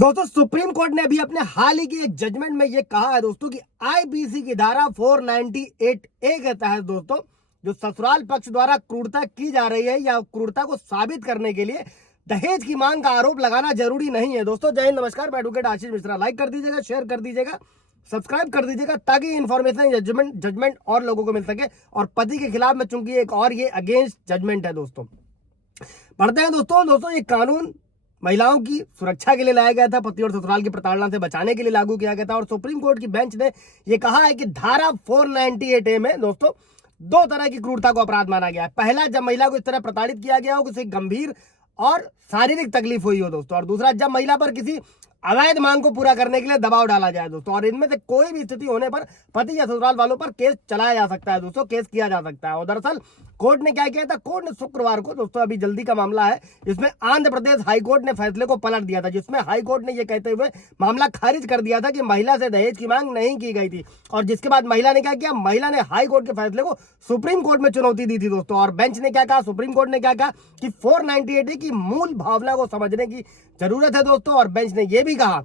दोस्तों supreme court ने अभी अपने हाल ही की एक जजमेंट में ये कहा है दोस्तों कि आईपीसी की धारा 498A के तहत दोस्तों जो ससुराल पक्ष द्वारा क्रूरता की जा रही है या क्रूरता को साबित करने के लिए दहेज की मांग का आरोप लगाना जरूरी नहीं है। दोस्तों जय हिंद, नमस्कार, मैं एडवोकेट आशीष मिश्रा। लाइक कर दीजिएगा, शेयर कर दीजिएगा, सब्सक्राइब कर दीजिएगा ताकि इन्फॉर्मेशन जजमेंट और लोगों को मिल सके। और पति के खिलाफ में चूंकि एक और ये अगेंस्ट जजमेंट है दोस्तों, पढ़ते हैं दोस्तों ये कानून महिलाओं की सुरक्षा के लिए लाया गया था, पति और ससुराल की प्रताड़ना से बचाने के लिए लागू किया गया था। और सुप्रीम कोर्ट की बेंच ने यह कहा है कि धारा 498A में दोस्तों दो तरह की क्रूरता को अपराध माना गया है। पहला, जब महिला को इस तरह प्रताड़ित किया गया हो, किसी गंभीर और शारीरिक तकलीफ हुई हो दोस्तों। और दूसरा, जब महिला पर किसी अवैध मांग को पूरा करने के लिए दबाव डाला जाए दोस्तों। और इनमें से कोई भी स्थिति होने पर पति या ससुराल वालों पर केस चलाया जा सकता है दोस्तों, केस किया जा सकता है। और दरअसल कोर्ट ने क्या किया था, कोर्ट ने शुक्रवार को दोस्तों, अभी जल्दी का मामला है, इसमें आंध्र प्रदेश हाईकोर्ट ने फैसले को पलट दिया था, जिसमें हाईकोर्ट ने यह कहते हुए मामला खारिज कर दिया था कि महिला से दहेज की मांग नहीं की गई थी। और जिसके बाद महिला ने क्या किया, महिला ने हाईकोर्ट के फैसले को सुप्रीम कोर्ट में चुनौती दी थी दोस्तों। और बेंच ने क्या कहा, सुप्रीम कोर्ट ने क्या कहा कि 498A की मूल भावना को समझने की जरूरत है दोस्तों। और बेंच ने यह भी कहा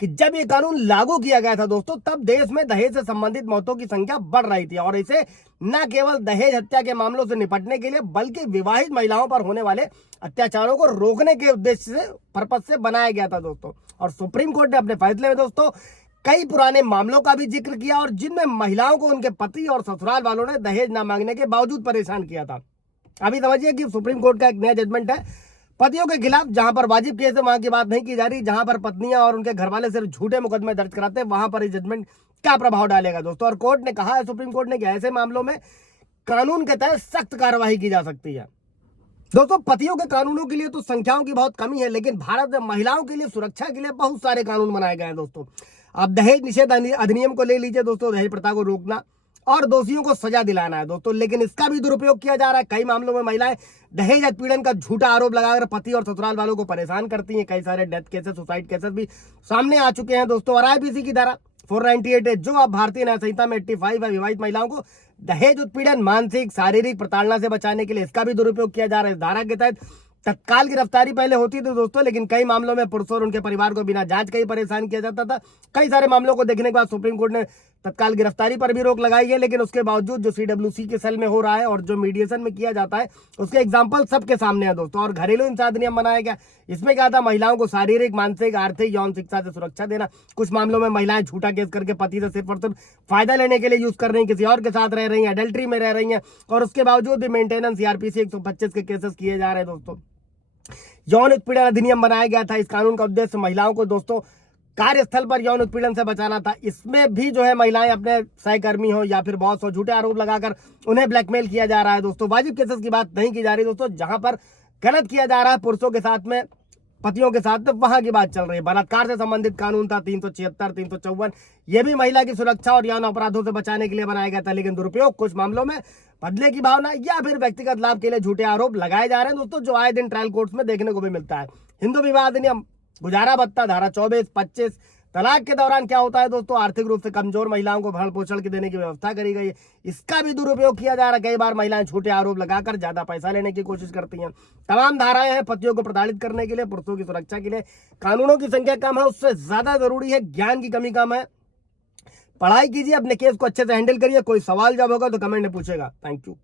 कि जब ये कानून लागू किया गया था दोस्तों, तब देश में दहेज से संबंधित मौतों की संख्या बढ़ रही थी। और इसे न केवल दहेज हत्या के मामलों से निपटने के लिए बल्कि विवाहित महिलाओं पर होने वाले अत्याचारों को रोकने के उद्देश्य से पर्पज से बनाया गया था दोस्तों। और सुप्रीम कोर्ट ने अपने फैसले में दोस्तों कई पुराने मामलों का भी जिक्र किया, और जिनमें महिलाओं को उनके पति और ससुराल वालों ने दहेज न मांगने के बावजूद परेशान किया था। अभी समझिए कि सुप्रीम कोर्ट का एक नया जजमेंट है, पतियों के खिलाफ जहां पर वाजिब केस है वहां की बात नहीं की जा रही, जहां पर पत्नियां और उनके घर वाले सिर्फ झूठे मुकदमे दर्ज कराते हैं, वहां पर ये जजमेंट क्या प्रभाव डालेगा दोस्तों। और कोर्ट ने कहा है, सुप्रीम कोर्ट ने कि ऐसे मामलों में कानून के तहत सख्त कार्रवाई की जा सकती है दोस्तों। पतियों के कानूनों के लिए तो संख्याओं की बहुत कमी है, लेकिन भारत में महिलाओं के लिए सुरक्षा के लिए बहुत सारे कानून बनाए गए हैं दोस्तों। अब दहेज निषेध अधिनियम को ले लीजिए दोस्तों, दहेज प्रथा को रोकना और दोषियों को सजा दिलाना है दोस्तों, लेकिन इसका भी दुरुपयोग किया जा रहा है। कई मामलों में महिलाएं दहेज उत्पीड़न का झूठा आरोप लगाकर पति और ससुराल वालों को परेशान करती हैं। कई सारे डेथ केसेस, सुसाइड केसेस भी सामने आ चुके हैं दोस्तों। और आईपीसी की धारा 498 है, जो अब भारतीय न्याय संहिता में 85 है, विवाहित महिलाओं को दहेज उत्पीड़न, मानसिक शारीरिक प्रताड़ना से बचाने के लिए इसका भी दुरुपयोग किया जा रहा है। इस धारा के तहत तत्काल गिरफ्तारी पहले होती थी दोस्तों, लेकिन कई मामलों में पुरुषों और उनके परिवार को बिना जांच के ही परेशान किया जाता था। कई सारे मामलों को देखने के बाद सुप्रीम कोर्ट ने तत्काल गिरफ्तारी पर भी रोक लगाई है, लेकिन उसके बावजूद जो CWC के सेल में हो रहा है और जो मीडिएशन में किया जाता है, उसके एग्जाम्पल सबके सामने है दोस्तों। और घरेलू हिंसा अधिनियम बनाया गया, इसमें क्या था, महिलाओं को शारीरिक, मानसिक, आर्थिक, यौन शिक्षा से सुरक्षा देना। कुछ मामलों में महिलाएं झूठा केस करके पति से सिर्फ और सिर्फ फायदा लेने के लिए यूज कर रही हैं, किसी और के साथ रह रही हैं, अडल्ट्री में रह रही हैं, और उसके बावजूद भी मेंटेनेंस CRPC 125 के केसेस किए जा रहे हैं दोस्तों। यौन उत्पीड़न अधिनियम बनाया गया था, इस कानून का उद्देश्य महिलाओं को दोस्तों कार्यस्थल पर यौन उत्पीड़न से बचाना था। इसमें भी जो है महिलाएं अपने सहकर्मी हो या फिर बॉस हो, झूठे आरोप लगाकर उन्हें ब्लैकमेल किया जा रहा है दोस्तों। वाजिब केसेस की बात नहीं की जा रही दोस्तों, जहां पर गलत किया जा रहा है पुरुषों के साथ में, पतियों के साथ, तो वहां की बात चल रही है। बलात्कार से संबंधित कानून था 376, 354, ये भी महिला की सुरक्षा और यौन अपराधों से बचाने के लिए बनाया गया था, लेकिन दुरुपयोग कुछ मामलों में बदले की भावना या फिर व्यक्तिगत लाभ के लिए झूठे आरोप लगाए जा रहे हैं दोस्तों, जो आए दिन ट्रायल कोर्ट्स में देखने को भी मिलता है। हिंदू विवाह अधिनियम, गुजारा भत्ता, धारा 24, 25, तलाक के दौरान क्या होता है दोस्तों, आर्थिक रूप से कमजोर महिलाओं को भरण पोषण की देने की व्यवस्था करी गई है, इसका भी दुरुपयोग किया जा रहा है। कई बार महिलाएं छोटे आरोप लगाकर ज्यादा पैसा लेने की कोशिश करती हैं। तमाम धाराएं हैं पतियों को प्रताड़ित करने के लिए, पुरुषों की सुरक्षा के लिए। कानूनों की संख्या कम है, उससे ज्यादा जरूरी है ज्ञान की कमी कम है। पढ़ाई कीजिए, अपने केस को अच्छे से हैंडल करिए। कोई सवाल जब होगा तो कमेंट में पूछेगा। Thank you.